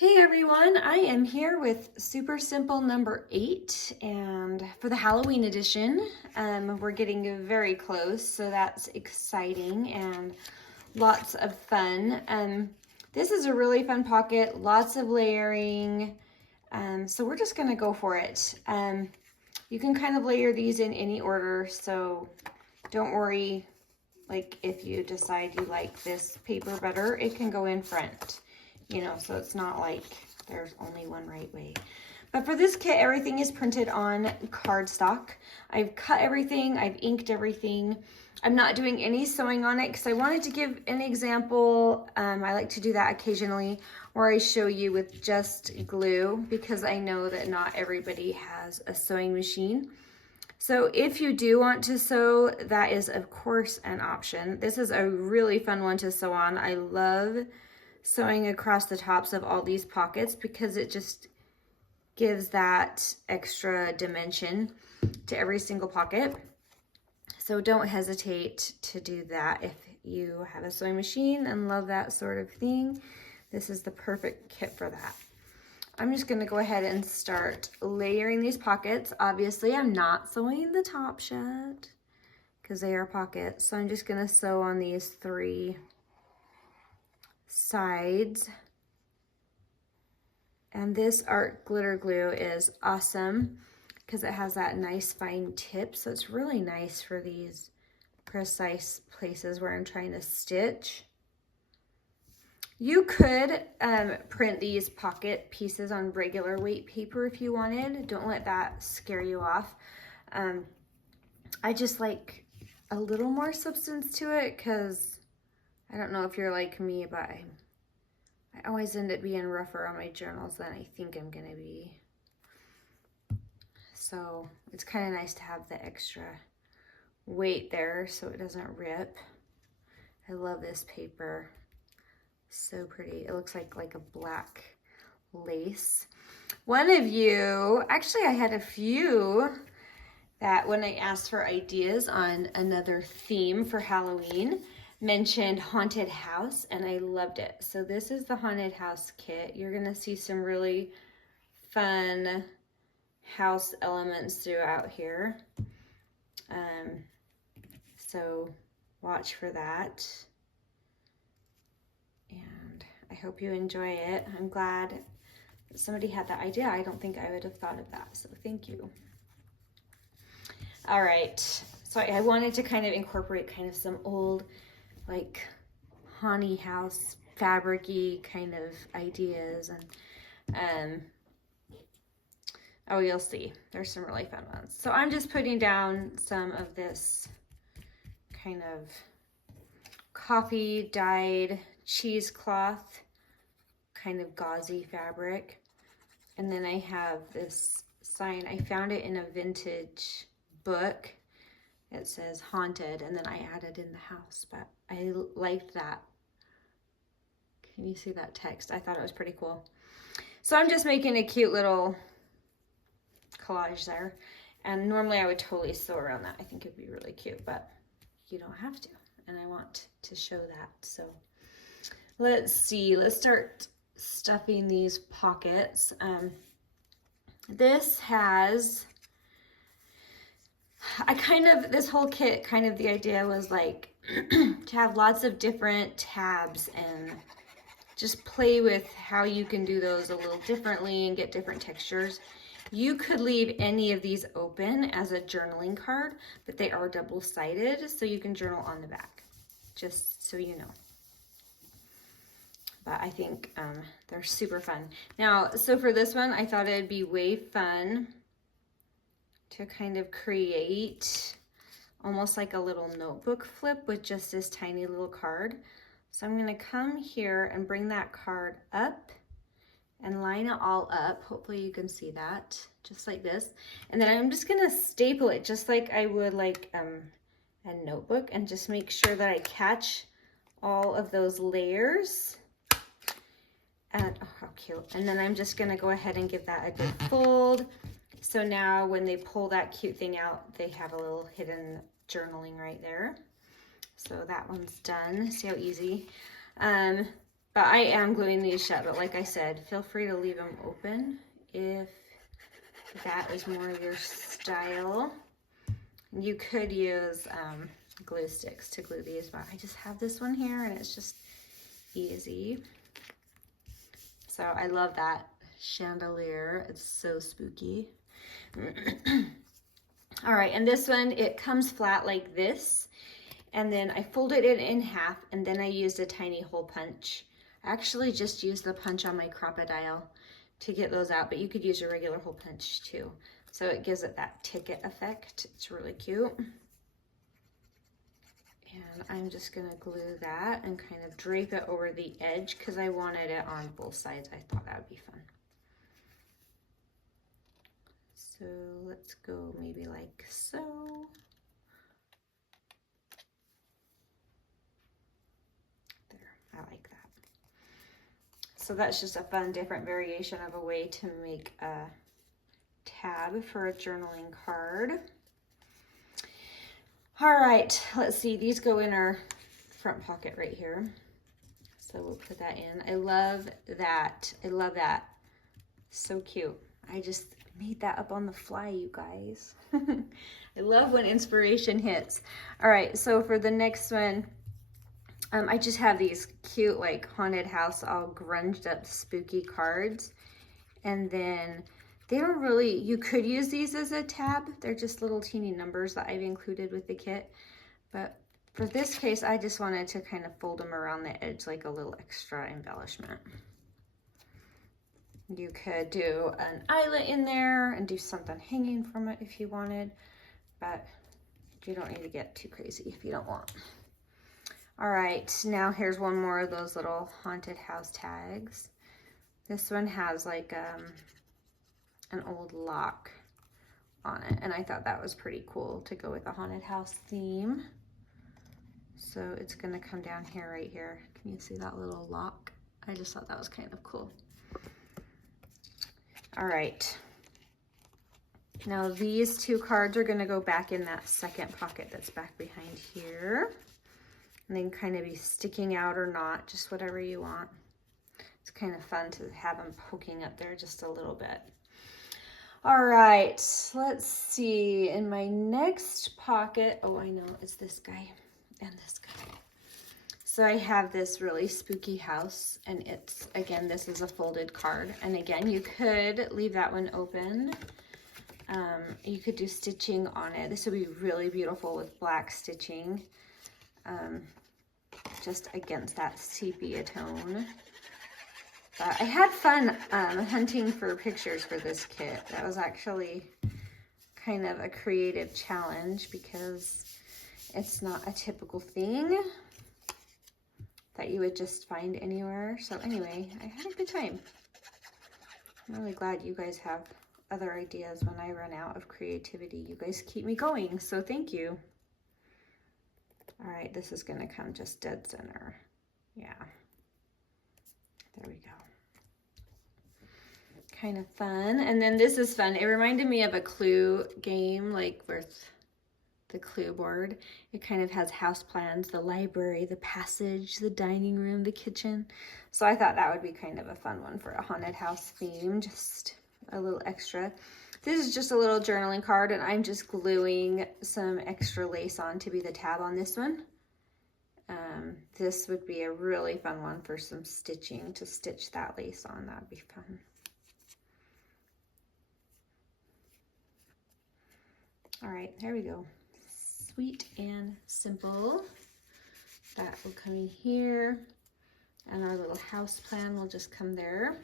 Hey everyone, I am here with Super Simple number 8, and for the Halloween edition, we're getting very close, so that's exciting and lots of fun. This is a really fun pocket, lots of layering, so we're just gonna go for it. You can kind of layer these in any order, so don't worry, like if you decide you like this paper better, it can go in front. You know, so it's not like there's only one right way. But for this kit, everything is printed on cardstock. I've cut everything, I've inked everything. I'm not doing any sewing on it because I wanted to give an example. I like to do that occasionally where I show you with just glue because I know that not everybody has a sewing machine. So if you do want to sew, that is of course an option. This is a really fun one to sew on. I love sewing across the tops of all these pockets because it just gives that extra dimension to every single pocket. So don't hesitate to do that if you have a sewing machine and love that sort of thing. This is the perfect kit for that. I'm just going to go ahead and start layering these pockets. Obviously, I'm not sewing the tops yet because they are pockets. So I'm just going to sew on these 3 sides. And this art glitter glue is awesome because it has that nice fine tip, so it's really nice for these precise places where I'm trying to stitch. You could print these pocket pieces on regular weight paper if you wanted. Don't let that scare you off. I just like a little more substance to it because I don't know if you're like me, but I always end up being rougher on my journals than I think I'm gonna be. So it's kind of nice to have the extra weight there so it doesn't rip. I love this paper. So pretty. It looks like a black lace. One of you, actually I had a few that when I asked for ideas on another theme for Halloween, mentioned haunted house, and I loved it. So this is the haunted house kit. You're gonna see some really fun house elements throughout here. So watch for that. And I hope you enjoy it. I'm glad that somebody had that idea. I don't think I would have thought of that, so thank you. All right, so I wanted to kind of incorporate kind of some old like haunted house fabric-y kind of ideas, and oh, you'll see there's some really fun ones. So I'm just putting down some of this kind of coffee dyed cheesecloth kind of gauzy fabric, and then I have this sign. I found it in a vintage book. It says haunted, and then I added in the house, but I liked that. Can you see that text? I thought it was pretty cool. So I'm just making a cute little collage there. And normally I would totally sew around that. I think it'd be really cute, but you don't have to. And I want to show that. So let's see. Let's start stuffing these pockets. This has... this whole kit, kind of the idea was like to have lots of different tabs and just play with how you can do those a little differently and get different textures. You could leave any of these open as a journaling card, but they are double-sided, so you can journal on the back, just so you know. But I think they're super fun. Now, so for this one, I thought it'd be way fun to kind of create almost like a little notebook flip with just this tiny little card. So I'm gonna come here and bring that card up and line it all up. Hopefully you can see that, just like this. And then I'm just gonna staple it just like I would like a notebook, and just make sure that I catch all of those layers. And oh, how cute. And then I'm just gonna go ahead and give that a good fold. So now when they pull that cute thing out, they have a little hidden journaling right there. So that one's done. See how easy? But I am gluing these shut, but like I said, feel free to leave them open if that is more your style. You could use glue sticks to glue these, but I just have this one here and it's just easy. So I love that chandelier. It's so spooky. All right, and this one, it comes flat like this, and then I folded it in half, and then I used a tiny hole punch. I actually just used the punch on my crocodile to get those out, but you could use a regular hole punch too. So it gives it that ticket effect. It's really cute. And I'm just gonna glue that and kind of drape it over the edge because I wanted it on both sides. I thought that would be fun. So let's go maybe like so. There, I like that. So that's just a fun, different variation of a way to make a tab for a journaling card. All right, let's see, these go in our front pocket right here. So we'll put that in. I love that. I love that. So cute. I just made that up on the fly, you guys. I love when inspiration hits. All right, so for the next one, I just have these cute, like, haunted house, all grunged up, spooky cards. And then they don't really, you could use these as a tab. They're just little teeny numbers that I've included with the kit. But for this case, I just wanted to kind of fold them around the edge like a little extra embellishment. You could do an eyelet in there and do something hanging from it if you wanted, but you don't need to get too crazy if you don't want. All right, now here's one more of those little haunted house tags. This one has like an old lock on it, and I thought that was pretty cool to go with a haunted house theme. So it's gonna come down here, right here. Can you see that little lock? I just thought that was kind of cool. All right. Now these two cards are gonna go back in that second pocket that's back behind here. And they can kind of be sticking out or not, just whatever you want. It's kind of fun to have them poking up there just a little bit. All right, let's see. In my next pocket, oh, I know, it's this guy and this guy. So I have this really spooky house, and it's, again, this is a folded card. And again, you could leave that one open. You could do stitching on it. This would be really beautiful with black stitching, just against that sepia tone. But I had fun hunting for pictures for this kit. That was actually kind of a creative challenge because it's not a typical thing that you would just find anywhere. So anyway, I had a good time. I'm really glad you guys have other ideas when I run out of creativity. You guys keep me going, so thank you. All right, this is gonna come just dead center. Yeah, there we go. Kind of fun. And then this is fun. It reminded me of a clue game, like with the clue board. It kind of has house plans, the library, the passage, the dining room, the kitchen. So I thought that would be kind of a fun one for a haunted house theme, just a little extra. This is just a little journaling card, and I'm just gluing some extra lace on to be the tab on this one. This would be a really fun one for some stitching, to stitch that lace on. That would be fun. All right, there we go. Sweet and simple. That will come in here, and our little house plan will just come there.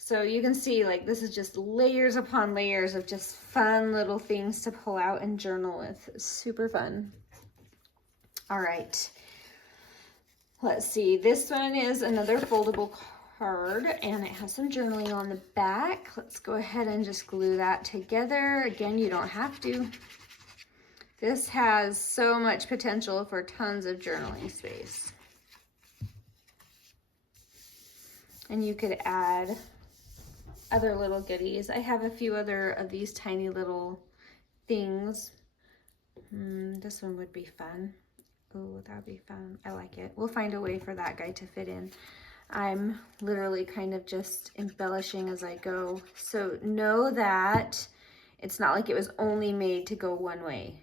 So you can see, like, this is just layers upon layers of just fun little things to pull out and journal with. It's super fun. All right, let's see. This one is another foldable card, and it has some journaling on the back. Let's go ahead and just glue that together. Again, you don't have to. This has so much potential for tons of journaling space. And you could add other little goodies. I have a few other of these tiny little things. This one would be fun. Oh, that would be fun. I like it. We'll find a way for that guy to fit in. I'm literally kind of just embellishing as I go. So know that it's not like it was only made to go one way.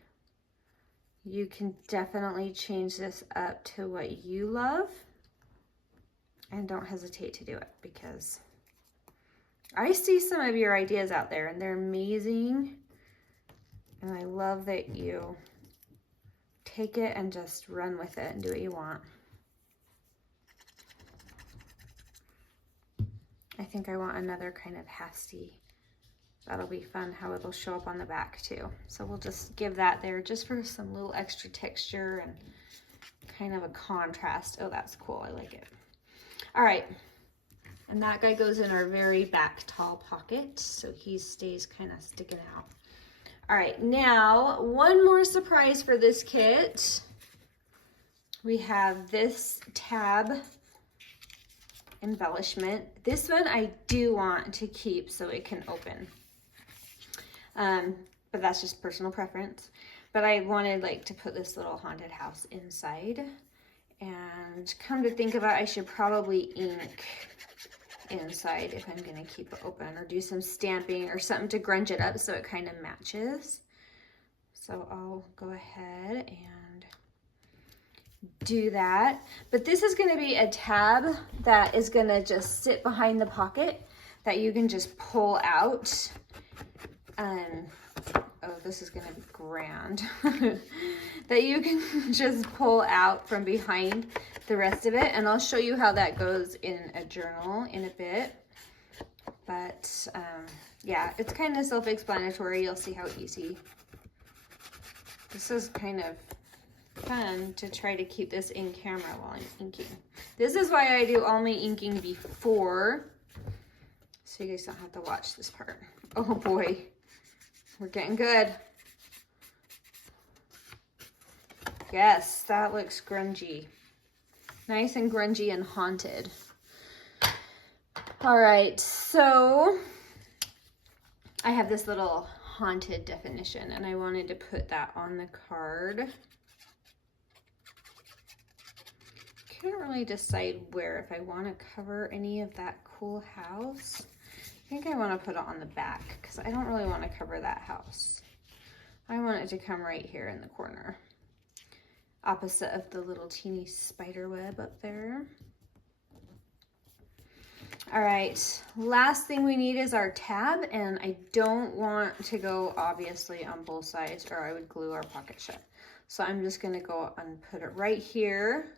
You can definitely change this up to what you love, and don't hesitate to do it, because I see some of your ideas out there and they're amazing. And I love that you take it and just run with it and do what you want. I think I want another kind of hasty. That'll be fun how it'll show up on the back too. So we'll just give that there just for some little extra texture and kind of a contrast. Oh, that's cool. I like it. All right. And that guy goes in our very back tall pocket, so he stays kind of sticking out. All right, now one more surprise for this kit. We have this tab embellishment. This one I do want to keep so it can open. But that's just personal preference. But I wanted like to put this little haunted house inside. And come to think about it, I should probably ink inside if I'm gonna keep it open, or do some stamping or something to grunge it up so it kind of matches. So I'll go ahead and do that. But this is gonna be a tab that is gonna just sit behind the pocket that you can just pull out. Oh, this is gonna be grand. That you can just pull out from behind the rest of it, and I'll show you how that goes in a journal in a bit. But yeah, it's kind of self-explanatory. You'll see how easy. This is kind of fun to try to keep this in camera while I'm inking. This is why I do all my inking before, so you guys don't have to watch this part. Oh boy, we're getting good. Yes, that looks grungy. Nice and grungy and haunted. All right, so I have this little haunted definition, and I wanted to put that on the card. Can't really decide where, if I want to cover any of that cool house. I think I want to put it on the back because I don't really want to cover that house. I want it to come right here in the corner, opposite of the little teeny spider web up there. All right, last thing we need is our tab, and I don't want to go obviously on both sides or I would glue our pocket shut. So I'm just gonna go and put it right here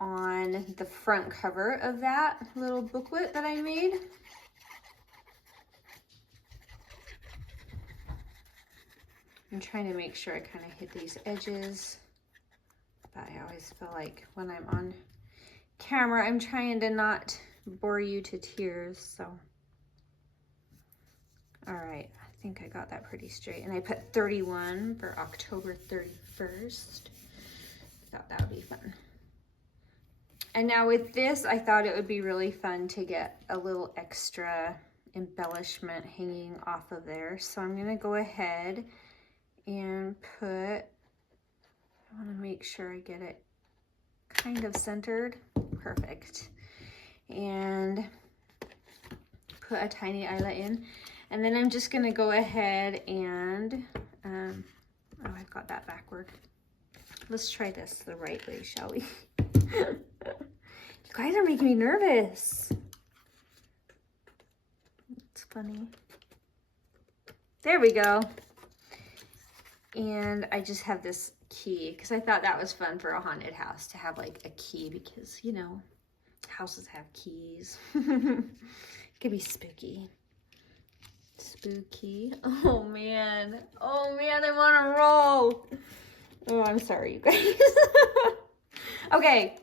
on the front cover of that little booklet that I made. I'm trying to make sure I kind of hit these edges. But I always feel like when I'm on camera, I'm trying to not bore you to tears, so. All right, I think I got that pretty straight. And I put 31 for October 31st. I thought that would be fun. And now with this, I thought it would be really fun to get a little extra embellishment hanging off of there. So I'm gonna go ahead and put, I want to make sure I get it kind of centered. Perfect. And put a tiny eyelet in. And then I'm just going to go ahead and, oh, I've got that backward. Let's try this the right way, shall we? You guys are making me nervous. It's funny. There we go. And I just have this key because I thought that was fun for a haunted house to have like a key, because you know, houses have keys. It could be spooky. Spooky. Oh man, I'm on a roll. Oh, I'm sorry, you guys. Okay,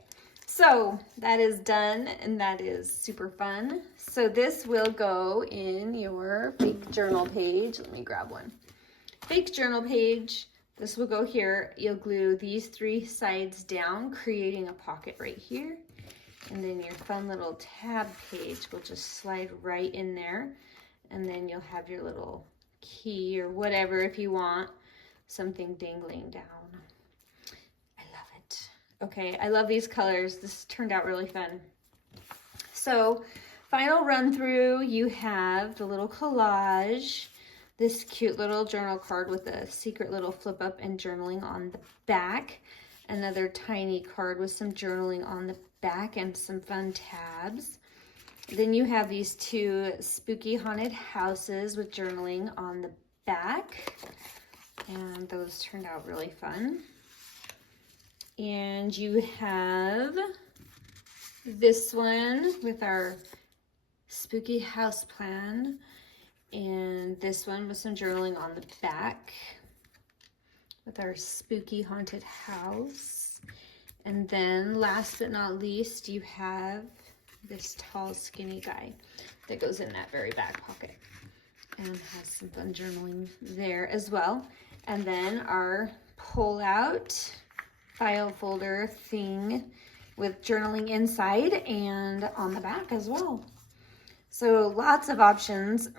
so that is done, and that is super fun. So this will go in your fake journal page. Let me grab one. Fake journal page. This will go here. You'll glue these 3 sides down, creating a pocket right here. And then your fun little tab page will just slide right in there. And then you'll have your little key or whatever if you want, something dangling down. I love it. Okay, I love these colors. This turned out really fun. So final run through, you have the little collage, this cute little journal card with a secret little flip up and journaling on the back, another tiny card with some journaling on the back and some fun tabs. Then you have these two spooky haunted houses with journaling on the back, and those turned out really fun. And you have this one with our spooky house plan, and this one with some journaling on the back with our spooky haunted house. And then last but not least, you have this tall skinny guy that goes in that very back pocket and has some fun journaling there as well. And then our pull out file folder thing with journaling inside and on the back as well. So lots of options,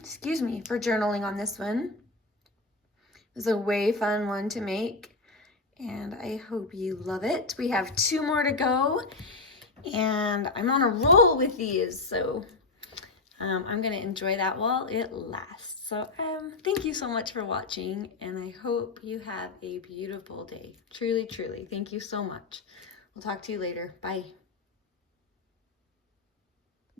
excuse me, for journaling on this one. It was a way fun one to make, and I hope you love it. We have 2 more to go, and I'm on a roll with these, so I'm gonna enjoy that while it lasts. So thank you so much for watching, and I hope you have a beautiful day. Truly, truly, thank you so much. We'll talk to you later. Bye.